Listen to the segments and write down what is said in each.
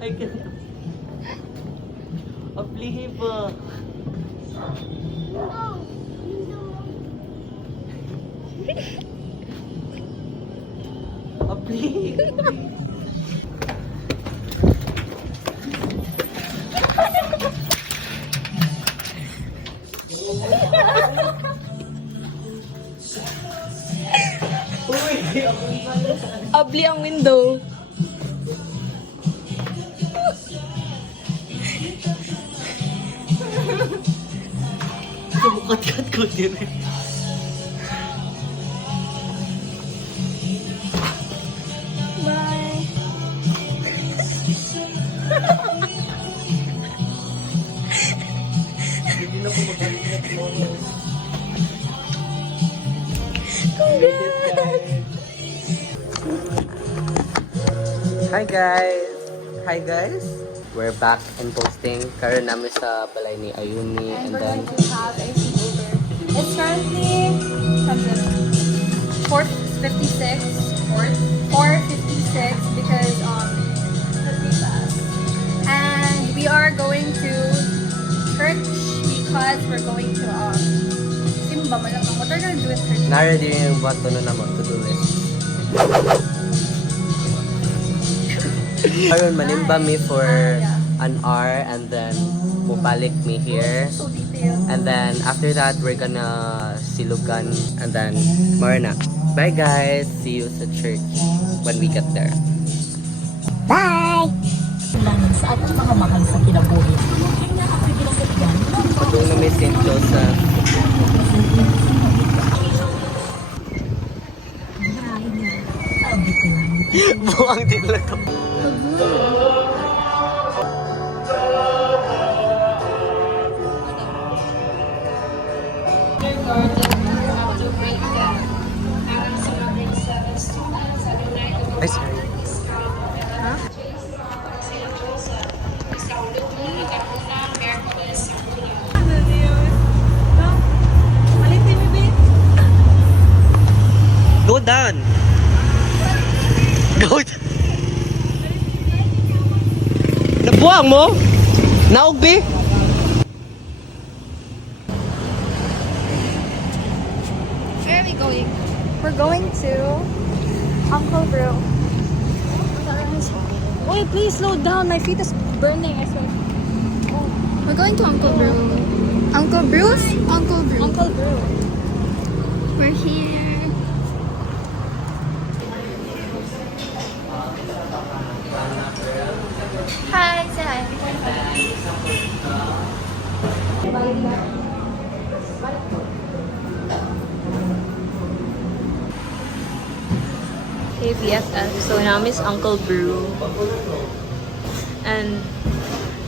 I can't. Aplihi pa. Aplihi. Abli ang window. Kumukat-kat ko din eh. Bye. Hindi na po magkalikat mo. Hi guys! Hi guys! We're back in posting. Karoon namin sa balay ni Ayumi And and we're then going to have a sleepover. It's currently 4:56. 4:56 because and we are going to church because we're going to simba malamang. What are we gonna do at church? na-ready rin yung button na naman to do list. Karoon manimba me for an hour and then mubalik me here. So detailed. And then after that, we're gonna silugan and then Marna. Bye guys! See you sa church when we get there. Bye! Kailangan sa ating mga mahal sa kinabuhi. Kaya ako ginasagyan. Pagong na may St. Joseph. Sabi ko lang. Buwang dila to. Ay, sorry. Go down! Go down! Nabuang mo? Naugbi? Where are we going? We're going to Uncle Brew. Wait, please slow down. My feet is burning. I swear. We're going to Uncle Brew. Uncle Brew's? Uncle Brew. Uncle Brew. We're here. Hi, say hi. Hey BFF, so namin is Uncle Brew. And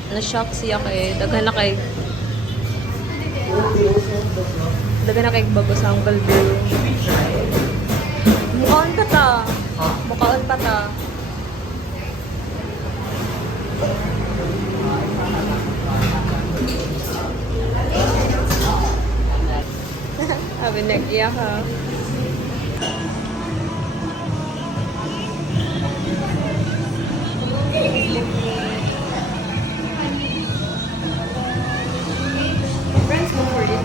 na-shock siya kay daghan na kay bago sa Uncle Brew. Mukhaon pa ta. Mukhaon pa ta. Sabi nag-iyak ha. Friends, go for it.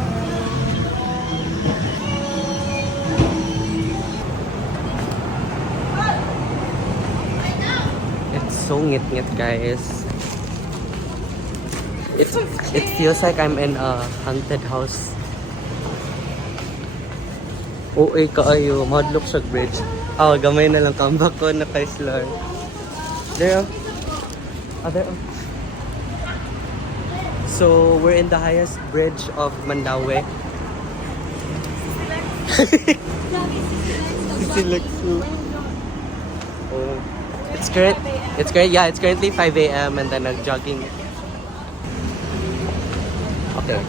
It's so ngit-ngit, guys. It feels like I'm in a haunted house. Uy, kaayo. Madlock siya bridge. Gamay na lang. Comeback ko na kay Slar. There, there, So, we're in the highest bridge of Mandaue. Silexu. Oh. It's currently 5 a.m. and then nag-jogging. Okay.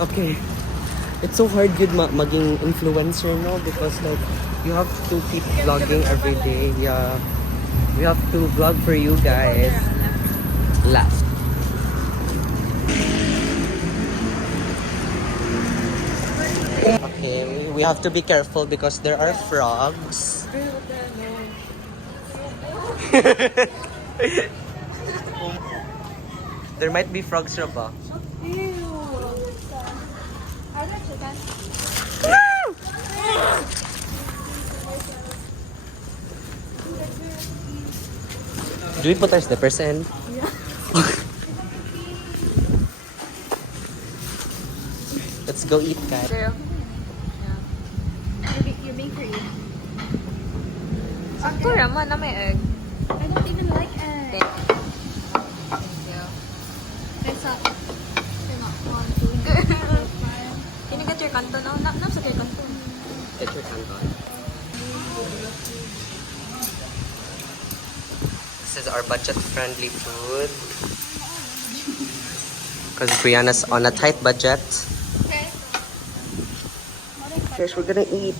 Okay. It's so hard yun maging influencer, no? Because like, you have to keep vlogging every day. Yeah. We have to vlog for you guys. Last. Okay, we have to be careful because there are frogs. There might be frogs, Raba. Do we put our slippers in? Let's go eat, guys. Girl. You're being creative. Sakto raman na may egg. I don't even like eggs. Thank you. It's not. You're not one, two, Can you get your kanto now? Nasa kay kanto. Get your canton. This is our budget-friendly food. Because Brianna's on a tight budget. Okay. Guys, we're gonna eat.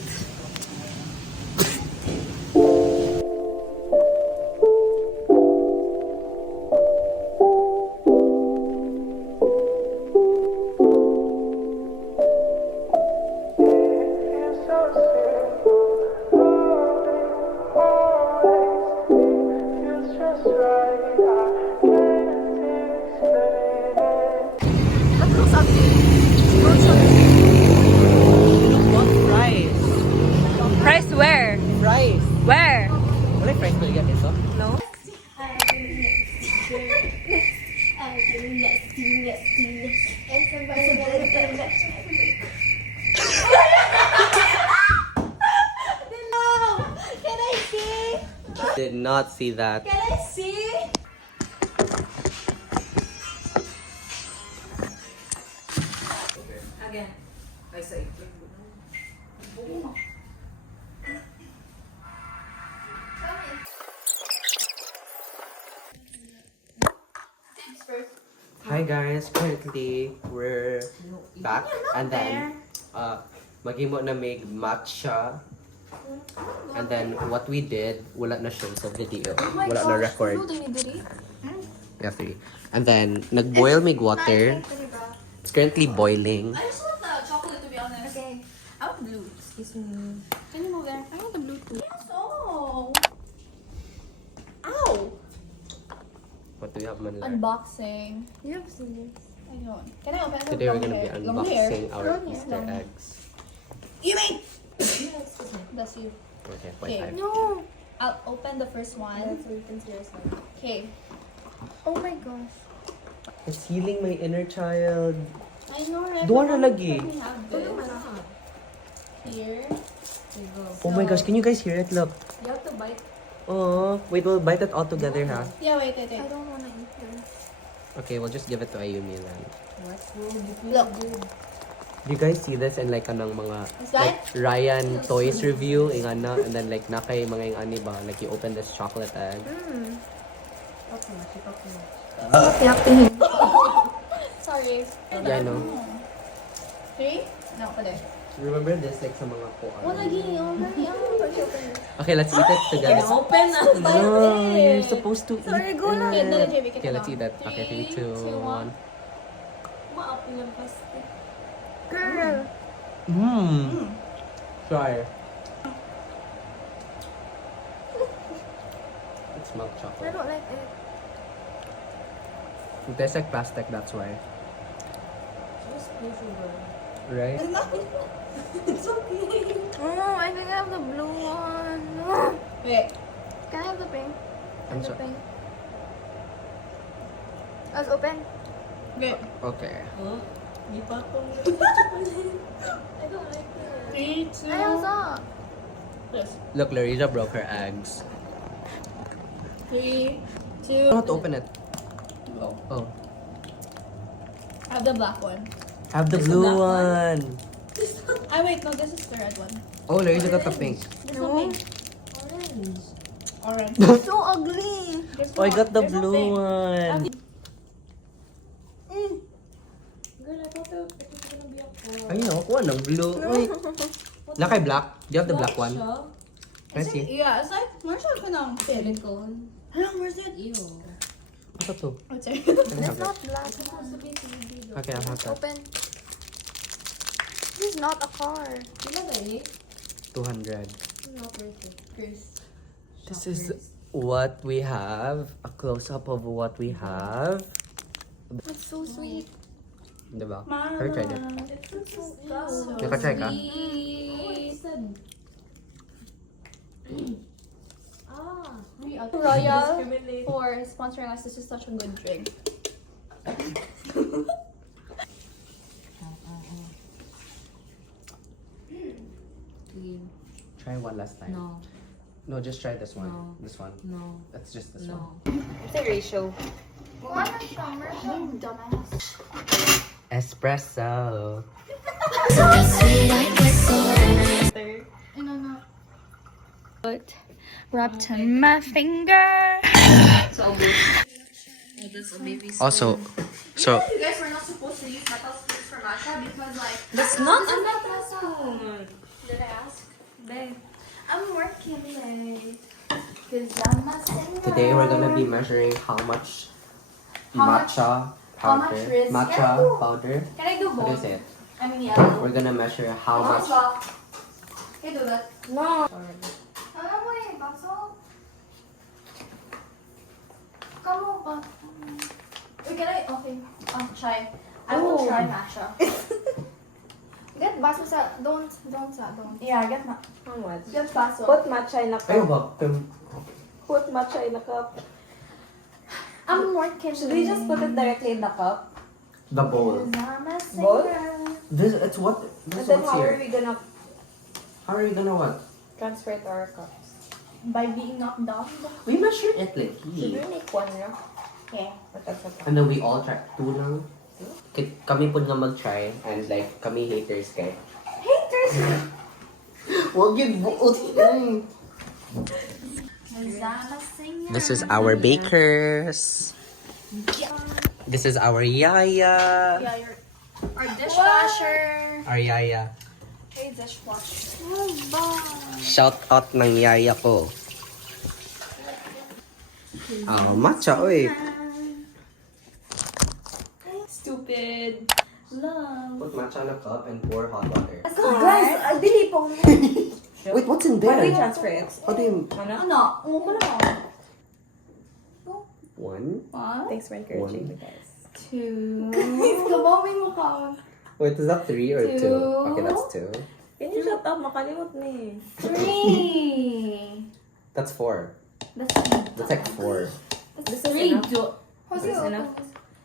Price where? Fries. Where? Wala yung fries na yan ito? No? Can I see? Did not see that. Can I see? Again. Hi guys, currently we're back and then maghimo na may matcha. And then what we did, wala na show sa video. Wala na record. Yeah, 3. And then nagboil mig water. It's currently boiling. I just want the chocolate to be honest. Okay. I want blue. Excuse me. Can you move there? I want the blue too. Oh. Ow. What do we have man like? Unboxing. You have seen this? I don't. Can I open it? Today we're gonna be Long hair. unboxing our Long hair. Easter Long hair. eggs. You mean? That's you. Okay, Okay. 0.5. No. I'll open the first one. So you can see yourself. Okay. Oh my gosh. It's healing my inner child. I know, right? Doon na lagi. We have this. Here. Oh my gosh, can you guys hear it? Look. You have to bite. Oh, wait, we'll bite it all together, huh? Yeah, wait. I don't wanna eat this. Okay, we'll just give it to Ayumi then. Look. Do you guys see this in like anong mga Is that? like Ryan Toys review ingana and then like nakay mga yung ani ba like you open this chocolate egg. Sorry. Yeah, no. 3? No, pala. Remember this like sa mga kuan. Already. Okay, let's eat it together. Open na. No, you're supposed to Sorry, eat go na. it. Okay, let's eat it. Okay, 3, 2, 1. Maaapin yung plastic. Girl. Mmm. Try. It's milk I chocolate. don't like it. It tastes like plastic, that's why. Right? It's okay. Oh, I think I have the blue one. No. Wait. Can I have the pink? I'm The sorry. pink. Let's open. Good. Okay. I don't like it. 3, 2. I also. Look, Larissa broke her eggs. 3, 2. I don't have to open it. Oh. I have the black one. Have the blue one. Ah, wait, no, this is the red one. Oh, Larissa got the pink. There's no pink. Orange. So ugly. Oh, I got the blue one. Girl, I thought it was gonna be a car. Ayun, ako ng blue. Uy. Nakay black? Do you have the black one? Can I see? Yeah, it's like, where's our kanang pin? Silicone. Where's it? Ew. Ano to? Oh, sorry. Can I have it? black. Okay, I'll have that. Open. This is not a car. Wala ba 200. Not worth it. Chris. This is what we have. A close-up of what we have. That's so sweet. Diba? Or tried it. So Naka-try ka? Royal for sponsoring us. This is such a good drink. Try one last time. No. No, just try this one. No. This one. No. That's just this No. one. What's the ratio? Espresso. Wrapped in my finger. Also, so You guys were not supposed to use metal spoons for matcha because like That's not a metal spoon. did I ask? Babe. I'm working late. Cause I'm a singer. today we're gonna be measuring how much How much- matcha how much powder. risk- Matcha Can I do- powder. Can I do How do you both? say it? I mean yeah. We're gonna measure how Can much. you do that? No. Alam mo eh, baso. Kamu ba? Wait, can I? Okay. Try. I will try matcha. Get baso sa, don't. Yeah, get how much? Get baso. Put matcha in a Ay, cup. wag. Put matcha in a cup. I'm working. Should we just put it directly in the cup? The bowl. I'm a Both? singer. This, it's what? And This then what's how are here. we gonna How are you gonna what? transfer it to our cups? By being knocked down. We measure it like Should here. we make one now? Yeah. But that's okay. And then we all try. 2 lang. Kami po nga mag-try. And like, kami haters kay. Haters! Wag yun buot. Cause I'm a singer. This is our bakers. This is our yaya. Yeah, you're our dishwasher. Our yaya. Hey, dishwasher. Shout out ng yaya ko. Oh, matcha, oy. Stupid. Love. Put matcha in a cup and pour hot water. Guys, dili po. Wait, what's in How do we there? transfer it? How do you... Ano? Mo lang. 1? One, Thanks for encouraging me, guys. 2. Kabawin mo ka. Wait, is that 3 or 2? Two. Okay, that's 2. Can you shut up? Makalimot na eh. 3. That's 4. That's That's like 4. This is 3. enough. How's This is it? enough.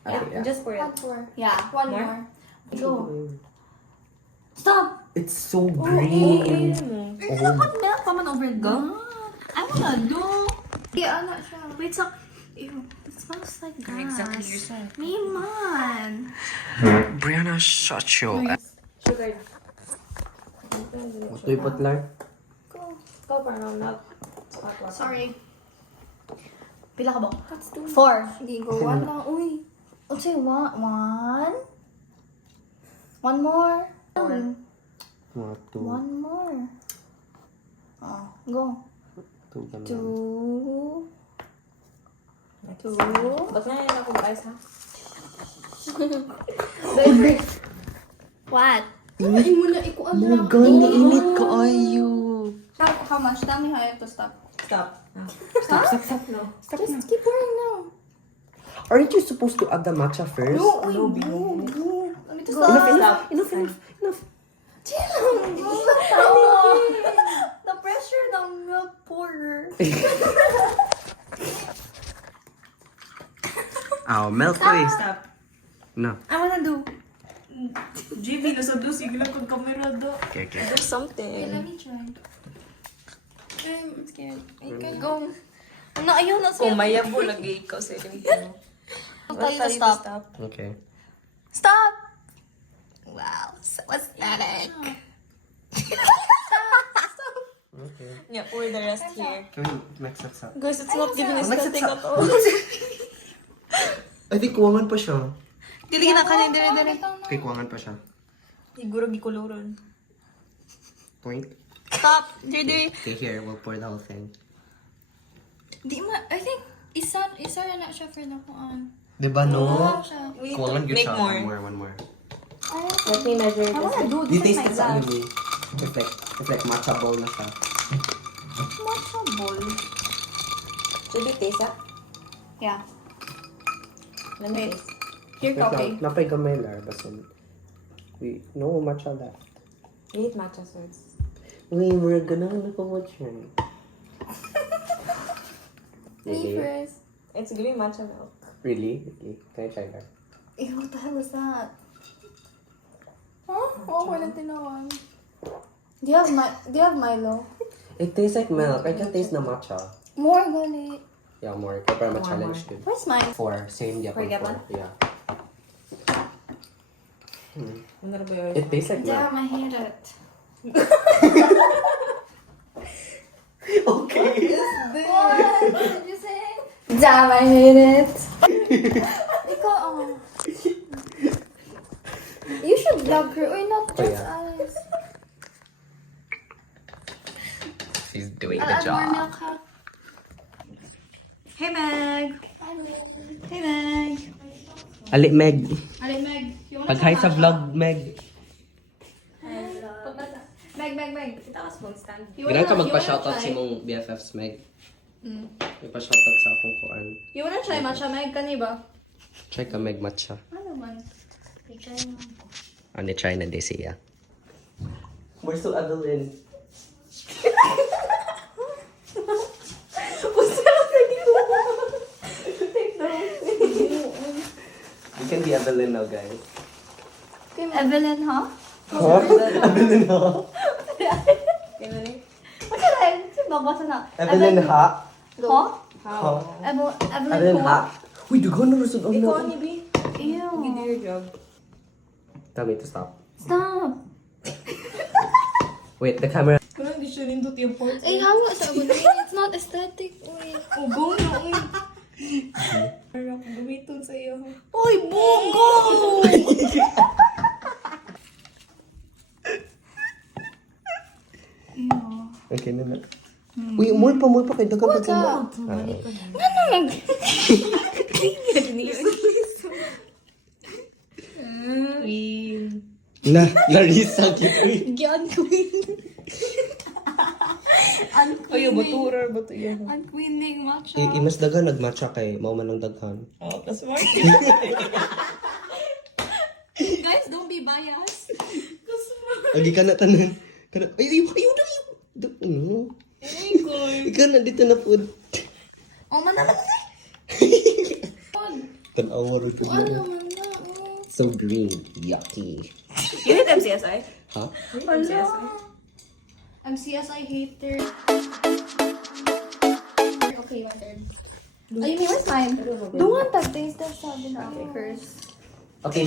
Okay, yeah. Just pour it. 4. Yeah, one More? more. Go. Stop. It's so green. It's not milk. Come on over there. I wanna do. Yeah, ano siya. Wait, so. Ew, it smells like gas. saying. Man. Brianna, shut your ass. Sugar. What do you put, Lar? Go para not hot water. Sorry. Pila ka ba? 4. Sige, go. 1 lang. Uy. Let's say 1. 1. One more. 2. 1 more. Oh, go. 2 ganun. 2. 2. Ba't na yan ako guys ha? What? Init ka ayo. How much? Tell me how you have to stop. Stop. Stop? No. Just keep pouring now. Aren't you supposed to add the matcha first? No, let me just stop. Enough. The pressure ng milk pourer. Oh, milk please. Stop. No. I wanna do. JV, nasa do. Sige lang kung kamera do. Okay. There's something. Let me try. I'm scared. Go. Ano, ayaw na Kung sa'yo. maya po, lagi ikaw sa ilim ko. I'll tell you to stop. Okay. Stop! Wow, so aesthetic. Okay. Yeah, pour the rest here. Can we mix it up? Guys, it's not giving us Mix it nothing up. at all. I think kuwangan pa siya. Dili na ka dire. Okay, kuwangan pa siya. Siguro gikuluron. Point. Stop, JD. Okay, here, we'll pour the whole thing. I think isa na siya for na kuan. Diba no? Siya. Kuwangan good Make siya. more. One more. Let me measure I wanna this. do You this taste like it sa that. ano, It's like matcha bowl na siya. Matcha bowl. Should we taste that? Yeah. Let me taste. Here, coffee. Napay gamay lar, basin. No matcha left. You eat matcha swords. Uy, we're gonna nakamot yun. Me first. It's giving matcha milk. Really? Okay. Can I try that? Ew, what the hell is that? Huh? Oh, wala tinawan. Do you have Milo? It tastes like milk. I can taste the matcha. More gali. Yeah, more. Kaya para ma-challenge good. Where's mine? 4. Same Japan For Japan? 4. Yeah. Ano na ba yun? It tastes like milk. Damn, I hate it. Okay. What did you say? Damn, I hate it. Ikaw, oh. You should vlog her. Or not just yeah. Alice. She's doing Add more milk, ha? Hey Meg! Hey Meg! Ali, Meg. Ali, Meg. You wanna Pag-hi try sa matcha? vlog, Meg. Meg. Kita ka spoon stand. Ganun ka magpa-shoutout si mong BFFs, Meg. Magpa-shoutout sa akong kuan. You wanna try matcha, Meg? Kani ba? Try ka, Meg, matcha. Ano man? I-try mo. Ano, try na din siya. We're so Evelyn. You can be Evelyn now, guys. Evelyn, huh? Evelyn, ha? What's your name? Sino ba basa na? Evelyn, ha? Huh? Ha? Evelyn Evelyn, who? ha? Uy, dugo na rason. Ikaw ni B. Ew. You do your job. Tell me to stop. Stop. Wait, the camera. Kung hindi siya nindot yung parts. Eh, hawa sa abot. It's not aesthetic. Uy. Oh, go na. Parang gumitong sa iyo. Uy, bongo! Okay na na. Uy, more pa kay dagan pa sa mo. Queen. La, Larissa, kita. Gian queen. Uy, baturer, bato yan. Unqueening matcha. Imas dagan nagmatcha kay mao man ang daghan. Oh, that's smart. Guys, don't be biased. Agi ka na tanan. Kana ay na. Ano? Ikaw na dito na food. Oh, man naman na. Tanawa ro ko. Ano man na. So green, yucky. You hate MCSI? Huh? MCSI? I'm CSI hater. Okay, my turn. Ay, where's mine? The one that taste that sabi na. Okay, first. Okay,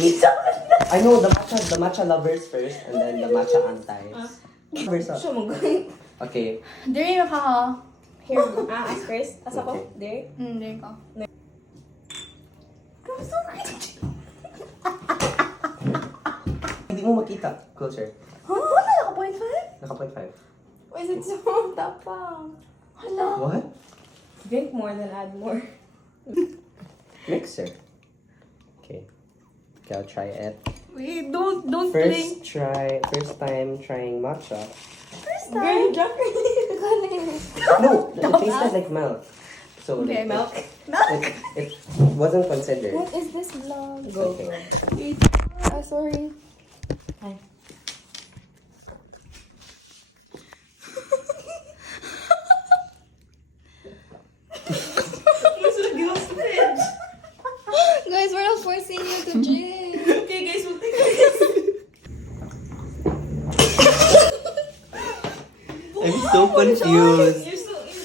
I know the matcha lovers first and then the matcha antis. Lovers up. Siya mong gawin. Okay. Diri na ka ha. Here, ice first. Asa ko? There? Diri ka. Hindi mo makita. Closer. Huh? Wala ka 0.5? Naka 0.5. Why is it so tapang? Hala. What? Drink more than add more. Mixer. Okay. Okay, I'll try it. Wait, don't drink. First time trying matcha. First Girl, time. drunk No, it tasted like milk. So Okay, like, milk. It wasn't considered. What is this vlog? Go. Okay. Wait. Sorry. Hi. Guys, we're not forcing you to drink. Okay guys, we'll take this. I'm so confused. You're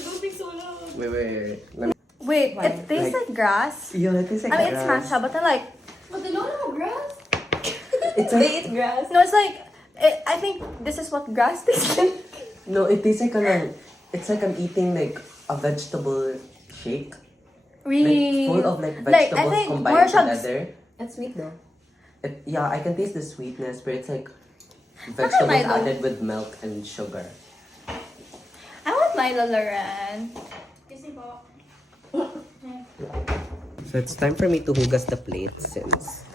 doping so loud. Wait. Let me. Wait, it tastes like grass. Yeah, it tastes like I mean, it's grass. matcha, but I like. But they don't have grass. It's They like, eat grass. No, it's like. I think this is what grass tastes like. no, it tastes like it's like I'm eating like a vegetable shake. Really? Like full of like Like, I vegetables think more combined shucks. together. That's sweet though. Yeah, I can taste the sweetness, but it's like Milo. vegetables added with milk and sugar. I want Milo, Lauren. So it's time for me to hugas the plate since...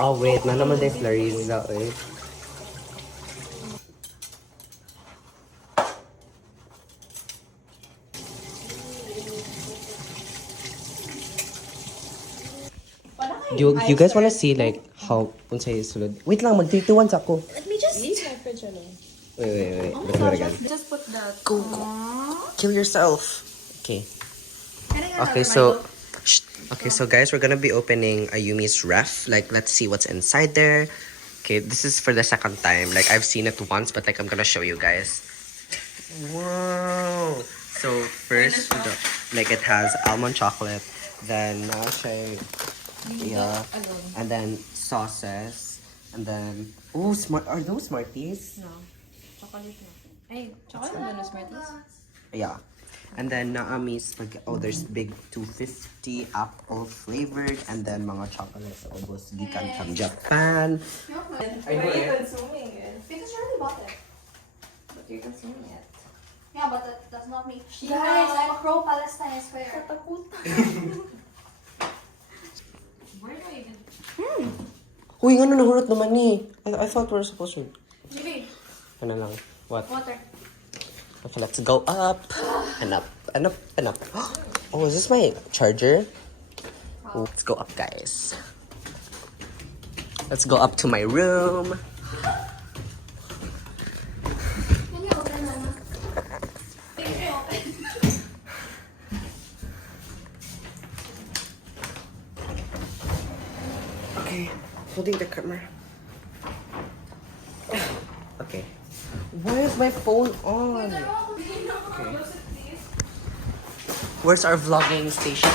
Oh wait, na naman there's Larissa eh. You guys wanna see like how unsay sulod? Wait lang, mag 3 to 1 ako. Let me just... Wait. Let's do it again. Just put that. Go. Kill yourself. Okay. Okay, so guys, we're gonna be opening Ayumi's ref. Like, let's see what's inside there. Okay, this is for the second time. Like, I've seen it once, but like I'm gonna show you guys. Wow. So first, like it has almond chocolate, then yeah, and then sauces, and then smart. Are those Smarties? No. Chocolate na. Ay, chocolate na no Smarties? Yeah. And then Naami's there's big 250 apple flavored, and then mga chocolates almost gikan from Japan. I know it. Consuming it? Because you already bought it. But you're consuming it. Yeah, but that's not me. Guys, I'm a pro-Palestine, I swear. Where do I even... Uy, ano nahurot naman ni? I thought we were supposed to. Maybe. Ano lang? What? Water. Okay, let's go up and up and up and up. Oh, is this my charger? Let's go up, guys. Let's go up to my room. Can you open Mama? Can you open? Okay, holding the camera. Okay. Why is my phone on? Okay. Where's our vlogging station?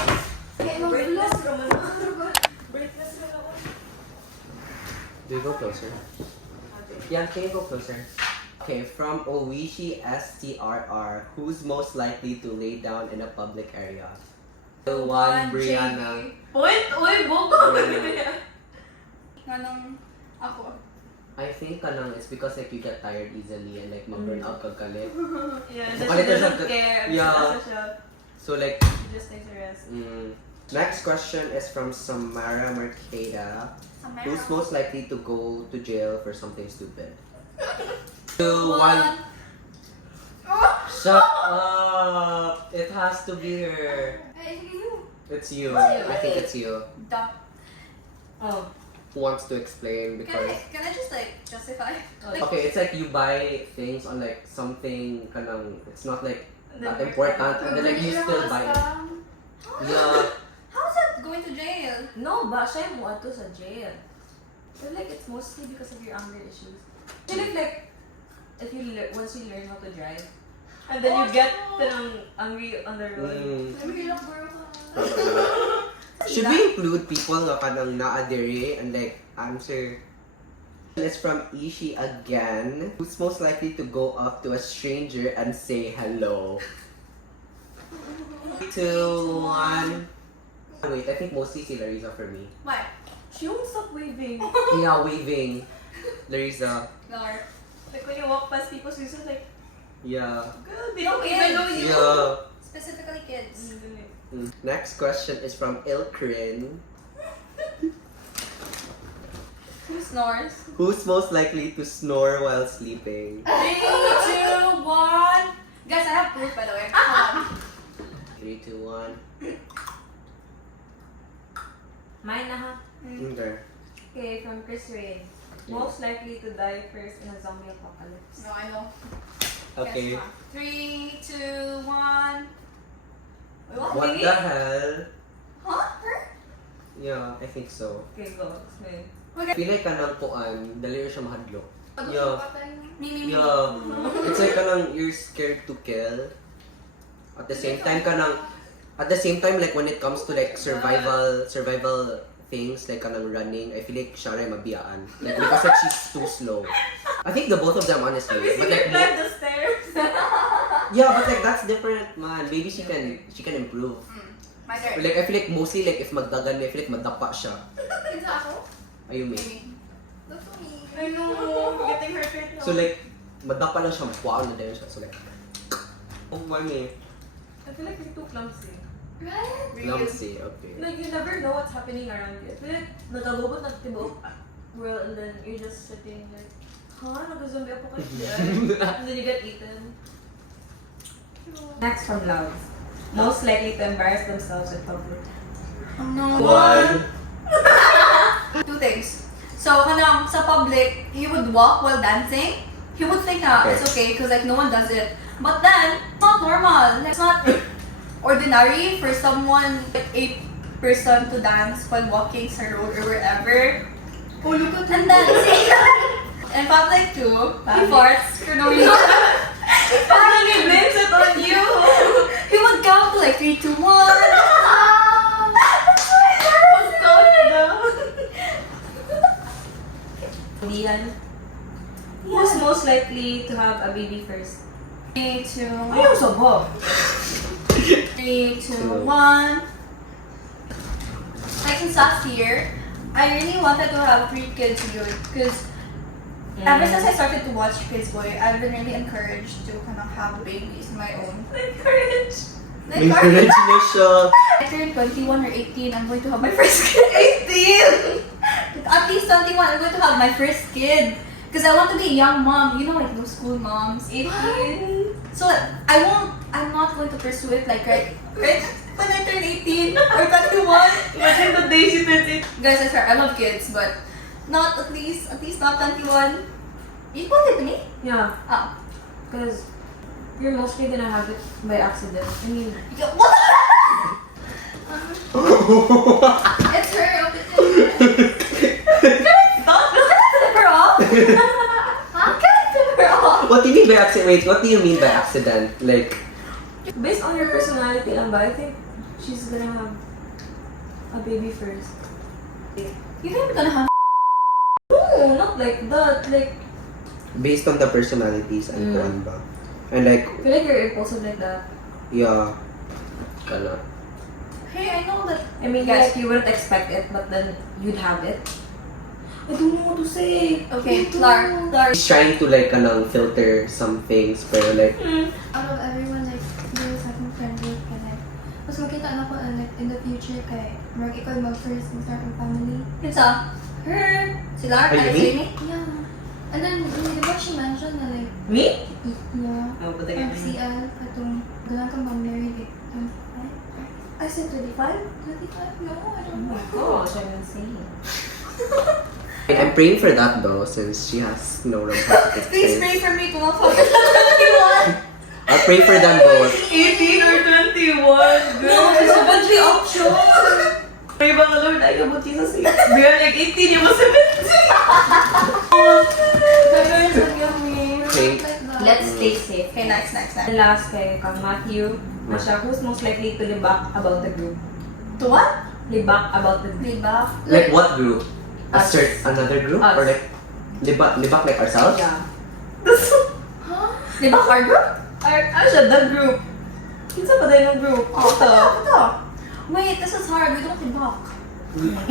Do you go closer? Yeah, can you go closer? Okay, from Oishi STRR, who's most likely to lay down in a public area? The one, Brianna. Point? Uy, buko! Anong ako? I think kanang it's because like you get tired easily and like mag-burn out ka kalit. Yeah, So, so kalit she na siya- doesn't care. Yeah. So like, She just takes a rest. next question is from Samara Mercada. Who's most likely to go to jail for something stupid? 2, 1. Shut up! It has to be her. Hey, you. It's you. I think it's you. Duh. Oh. Who wants to explain? Because Can I just like justify? okay, it's like you buy things on like something kanang it's not like that Then important, and then like you still buy it. Yeah. How's that going to jail? No, ba siya yung muadto sa jail. I feel like it's mostly because of your anger issues. I feel like if you once you learn how to drive, and then you get angry on the road. Should we include people nga kanang naa-dere and like answer? It's from Ishi again. Who's most likely to go up to a stranger and say hello? 2, 1. Wait, I think mostly si Larissa for me. Why? She won't stop waving. Yeah, waving. Larissa. Lord. Like when you walk past people's faces, like, Yeah. girl, they don't even know you. Yeah. Specifically kids. Next question is from Ilkrin. Who snores? Who's most likely to snore while sleeping? 3, 2, 1. Guys, I have proof by the way. Hold on. 3, 2, 1. Mine na ha. Okay. Okay, from Chris Rain. Most likely to die first in a zombie apocalypse. No, I know. Okay. Guess 3, 2, 1. Wait, what? What Really? the hell? Huh? Her? Yeah, I think so. Okay, go. Explain. Feel like kanang kuan, dali siya mahadlok. Yeah. Me. Yeah. It's like kanang you're scared to kill. At the same time like when it comes to like survival things like kanang running, I feel like siya rin mabiyaan. Like because like she's too slow. I think the both of them honestly. But like Climb the stairs. yeah, but like that's different, man. Maybe she can improve. My turn. Like I feel like mostly like if magdagan, I feel like madapa siya. Ito ako? Ayun Me. Look at me. I know. Getting hurt right now. So like madapa lang siya, wow na din siya. So like oh mami. I feel like you're too clumsy. Right? Clumsy, okay. Like, you never know what's happening around you. I feel like, nagagubot na tibok world and then you're just sitting like, huh? Nag-zombie apocalypse yan? And then you get eaten. Next from Louds. Most likely to embarrass themselves in public. No. 1. Two things. So, kanang sa public, he would walk while dancing. He would think it's okay because like no one does it. But then, it's not normal. It's not ordinary for someone, like a person to dance while walking sa road or wherever. Oh, look at and then, in public too, he farts for no reason. And then he blames it on you. He would count to like 3, 2, 1. Lian, who's most likely to have a baby first? 3, 2, Ayaw sa Bob. 3, 2, 1. Like since last year, I really wanted to have 3 kids good because ever since I started to watch Kids Boy, I've been really encouraged to kind of have babies of my own. Encourage. Encourage mo siya. I turned 21 or 18, I'm going to have my first kid. 18! At least 21, I'm going to have my first kid. Because I want to be a young mom, you know, like those school moms. 18. So I'm not going to pursue it like right when I turn 18 or 21. Imagine the day she turns it. Guys, I swear, I love kids, but not at least not 21. You want it to me? Yeah, Ah. because you're mostly gonna have it by accident. I mean, What It's her opinion. Flip her off? Huh? Can I flip her off? What do you mean by accident? Wait, what do you mean by accident? Like, based on your personality lang ba, I think she's gonna have a baby first. You think I'm gonna have No, not like that. Like, based on the personalities and kuan ba? And like, I feel like you're impulsive like that. yeah. Kana. Hey, I know that. I mean, Guys. like, you wouldn't expect it, but then you'd have it. I don't know what to say. Okay, Clark. He's trying to like kanang filter some things, pero like, Out of everyone, like, there was having friend group and like, mas makita na ko like, in the future kay Mark, ikaw mag-first and start a family. It's her. Si Clark, Ay, I me? see me. Yeah. And then, di ba she mentioned na like, Me? yeah, Oh, but pag CL, katong, ganun ka mag-marry like, 25? I said 35. 25? No, I don't know. Oh, I'm insane. I'm praying for that though, since she has no real positive Please experience. pray for me to not focus on 21. I'll pray for them both. 18 or 21, girl. No, it's a budget option. Pray ba nga, Lord, ayaw mo Jesus. We are like 18, you must have Parents would give me Okay. like that. Let's stay safe. Okay, next. And last kay Kang Matthew, Masha, who's most likely to libak about the group? To what? Libak about the group. Diba? Like what group? Us. Another group? Us. Or like, libak like ourselves? Yeah. Diba car group? Siya, the group. Kinsa pa tayo ng group? Ito. Wait, this is hard. We don't debunk.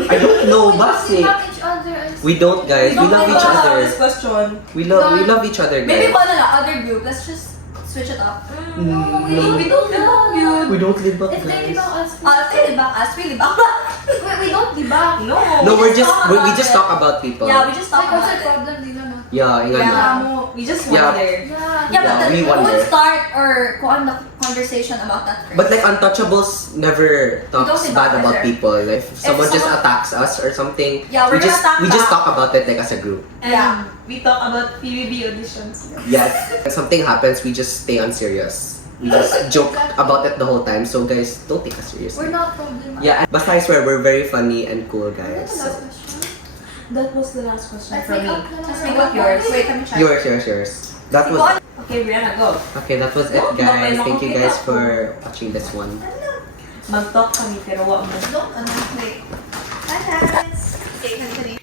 I don't know, We basi. love each other. We don't, guys. We love each other. This question. We love each other, Maybe guys. call na other group. Let's just switch it up. No, we We don't debunk yun. We don't libak, If they guys. debunk us, If they debunk us, we debunk. wait, we don't debunk. No. No, we just talk we about just it. talk about people. Yeah, we just talk Like, about what's the it. problem nila na? Yeah, ingan mo. Yeah. We just Yeah. wonder. Yeah. Yeah, but Yeah, we then who would wonder. start or go on the conversation about that first? But like untouchables never talks don't bad debunk about either. people. Like if someone just someone- attacks us or something, Yeah, we're we just gonna attack talk back. about it like as a group. And Yeah. we talk about PBB auditions. Yes. When something happens, we just stay unserious. We just joke about it the whole time. So guys, don't take us seriously. We're not problem. Yeah, basta I swear we're very funny and cool Ano guys. the So. last question? That was the last question Let's from make me. up na Let's lang. make up yours. Wait, let me check. Yours. That was Okay, Brianna, go. okay. That was it, Oh, guys. okay, Thank you okay, guys ako. for watching this one. Mag-talk kami, pero wag mo. Don't, wait. Hi, guys. Okay, continue.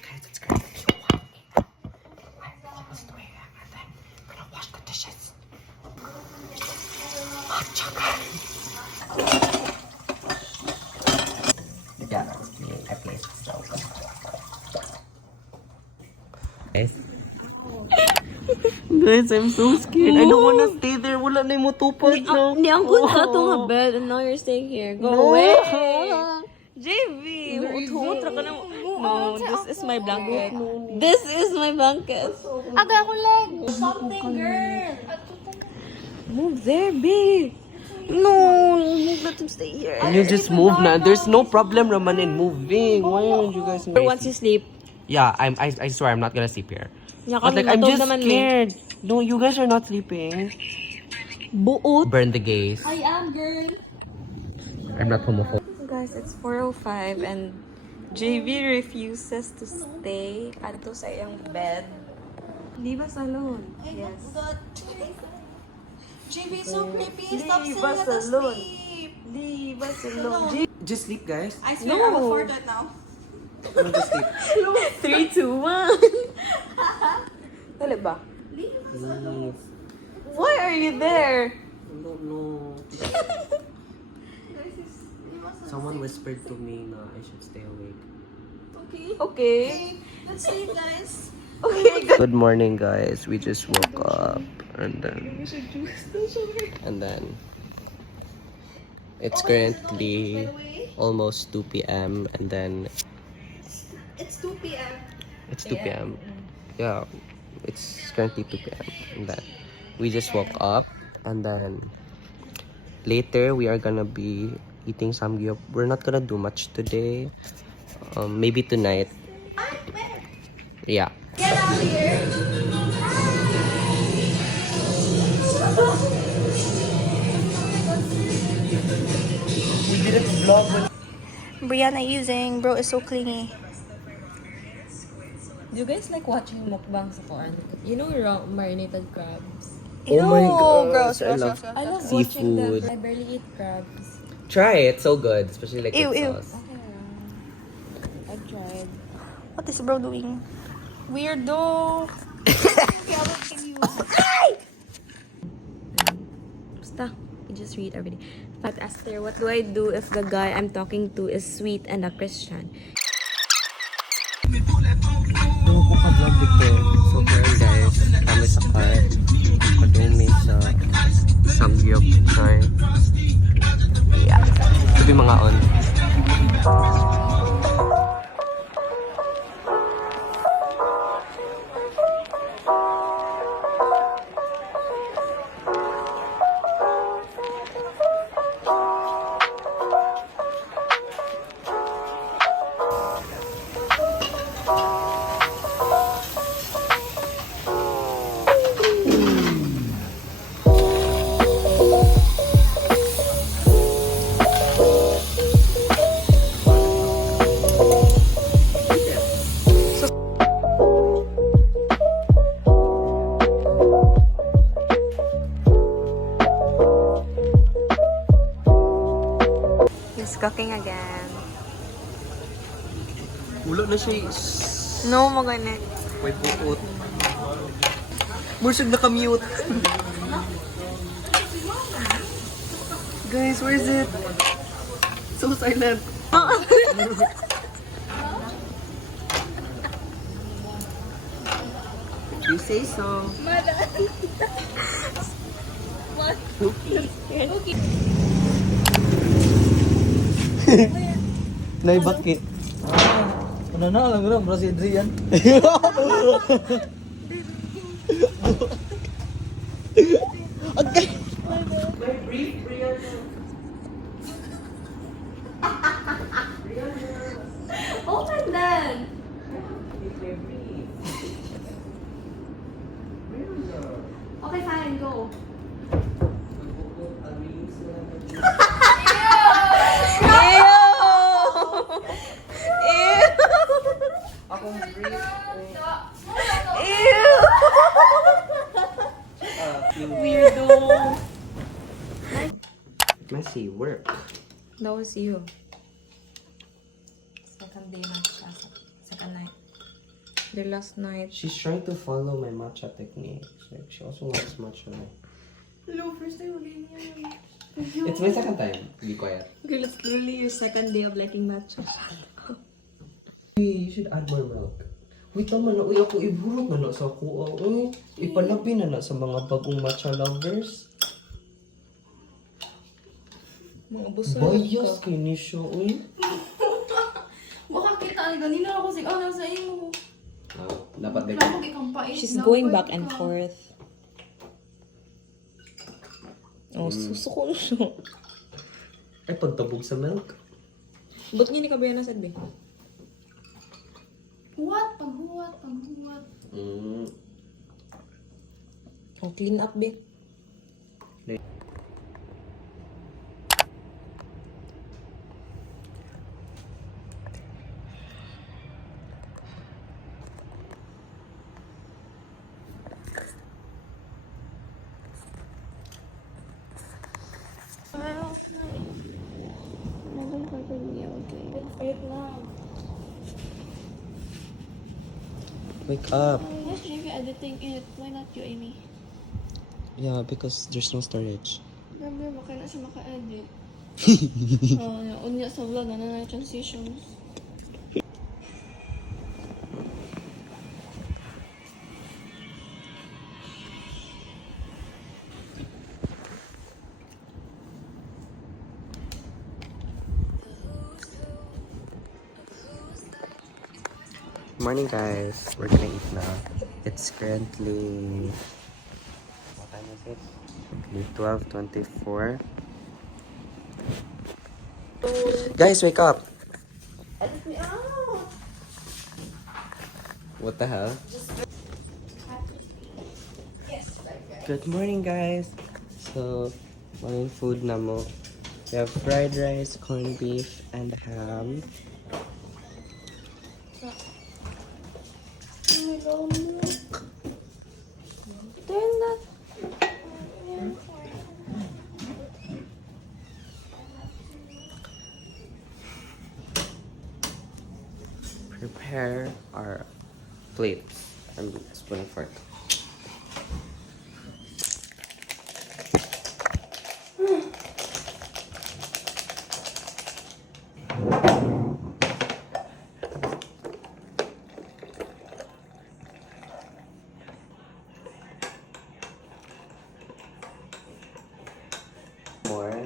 Guys, I'm so scared. I don't wanna stay there. Wala na yung mutupad, no? Niangkot ka to nga bed and now you're staying here. Go away! JV! Utra ka na. No, this is my blanket. This is my blanket. Aga ako leg. Something, girl. Move there, babe. No, let him stay here. Can you just move na? There's no problem naman in moving. Why aren't you guys Once you sleep, Yeah, I swear I'm not gonna sleep here. niya But kami like, I'm matulog just naman scared. No, you guys are not sleeping. Buot. Burn the gays. I am, girl. I'm not homophobic. Guys, it's 4:05 and JV refuses to stay ato sa iyang bed. Leave us alone. Yes. JB is so creepy. Stop Leave saying us let us alone. sleep. Leave us alone. Just sleep, guys. I swear I will fart right now. I'm just sleep. 3, 2, 1. Dali ba? Please. Why are you there? I don't know. Someone whispered to me na I should stay awake. Okay. Let's sleep, guys. Okay, good. Good morning, guys. We just woke up and then it's currently almost 2 p.m. and then It's 2 p.m. it's 2 p.m. Yeah, it's currently 2 p.m. and then we just woke up and then later we are gonna be eating samgyup. We're not gonna do much today. Maybe tonight. Yeah. Get out of here. Brianna using. Bro is so clingy. Do you guys like watching mukbang sa porn? You know raw marinated crabs? Oh my God, gross, I gross, love gross, I gross. love watching them. Seafood. I barely eat crabs. Try it. So good, especially like Ew, with ew. sauce. Okay. I tried. What is bro doing? Weirdo. Basta, you just read every day. But Esther, what do I do if the guy I'm talking to is sweet and a Christian? Vlog dito. So karon guys, kami sa car. Pag-umi sa samgyup. Sorry. Yeah. Sabi mga on. He's cooking again. Ulo na siya. No, maganet. May buot. Mursag naka-mute. Guys, where is it? So silent. You say so. Nay, bakit? Ano na, alam mo na, bro si Adrian. Okay. Open then. Okay, fine, go. Weirdo. Messy work. That was you. Second day na siya. Second night. The last night. She's trying to follow my matcha technique. Like, she also wants matcha. Hello, first time again. It's my second time. Be quiet. Girl, it's literally your second day of liking matcha. Hey, you should add more milk. Wait naman na, uy, ako iburot na na sa kuha. Uy, ipalabi na na sa mga bagong matcha lovers. Mga buso. Bias kay ni siya, uy. Baka kita ang ganina ako sig ano sa imo. Dapat din. Wala ko ikaw pa. She's going back and forth. Oh, susuko na siya. Ay, pagtabog sa milk. Ba't nga ni kabayan na sad, be? Huwat, paghuwat, paghuwat. Oh, clean up, be. Wake up. Why is JV editing it? Why not you, Amy? Yeah, because there's no storage. Remember, maka na siya maka-edit. Unya sa vlog, ano na transitions. Morning, guys. We're gonna eat now. It's currently, what time is it? 12:24. Guys, wake up! Edit me out! What the hell? Good morning, guys. So, morning food na mo. We have fried rice, corned beef, and ham. Prepare our plates and spoon and fork. More.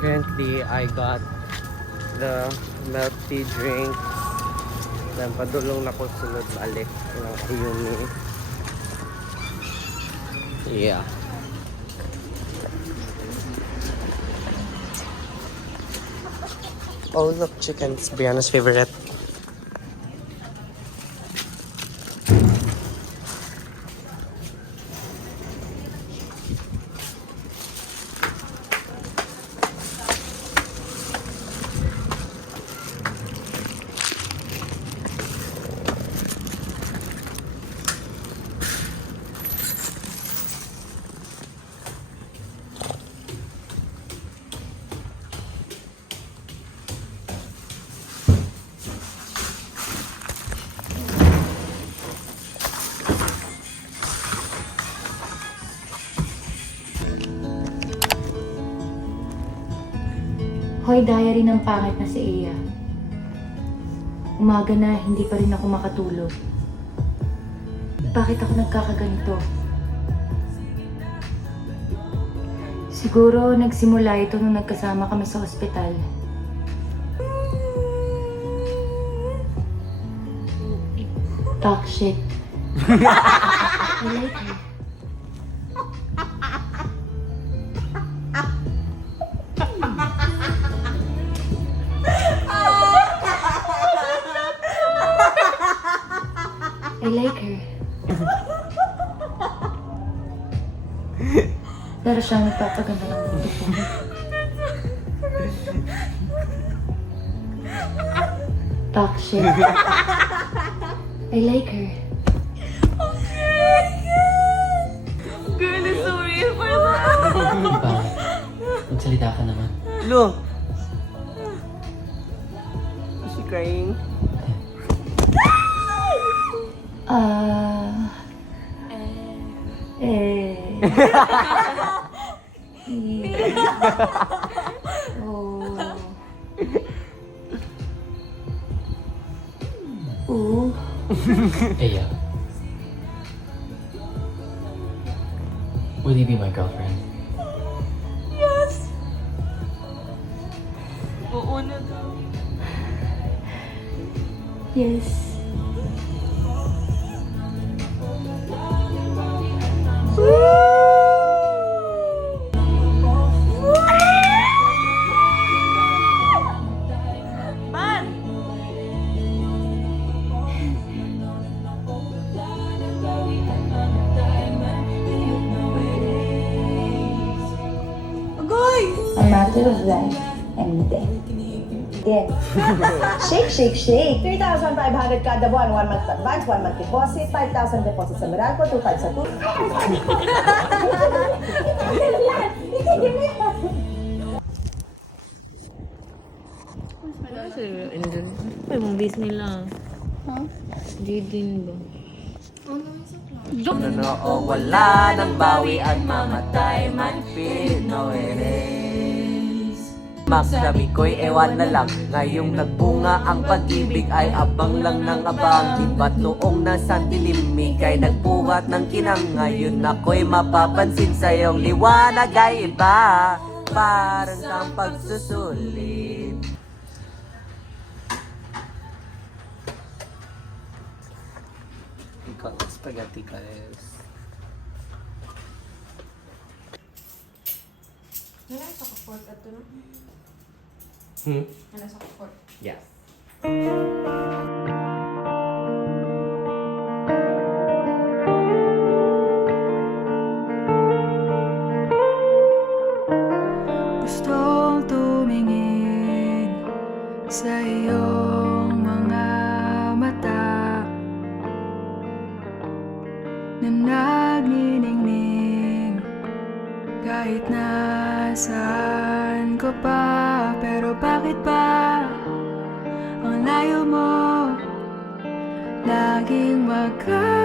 Currently, I got the milk tea drink. Then, padulong na ko sunod balik ng Ayumi. Yeah. Oh, look, chickens. Brianna's favorite. Hoy, diary ng pangit na si Iya. Umaga na, hindi pa rin ako makatulog. Bakit ako nagkakaganito? Siguro nagsimula ito nung nagkasama kami sa ospital. Talk shit. I like her. I like her. Pero siya nagpapaganda ng mundo ko. Talk shit. I like her. Girl, it's so real for that. Diba? Magsalita ka naman. Lo! Si crying? Hey, will you be my girlfriend? Oo na daw. Yes. Man! A matter of life and death. Then, shake, shake, shake. 3,500 kada buwan, 1 month advance, 1 month deposit, 5,000 deposit sa Meralco, 2,500 sa 2. Ay, mong base nila. Jadine ba? Ano wala nang bawi at mamatay man no eres. Magsabi ko'y ewan na lang. Ngayong nagbunga ang pag-ibig ay abang lang ng abang. Diba't noong nasa dilim kay nagbuhat ng kinang. Ngayon ako'y mapapansin sa iyong liwanag ay iba. Parang kang pagsusulit. Ikaw, spaghetti guys. Nasa ka-fort at no? Nasa ka-fort. Yes. Gustong tumingin sa iyong mga mata na nagniningning kahit nasaan ko pa. Pero bakit ba ang layo mo laging magka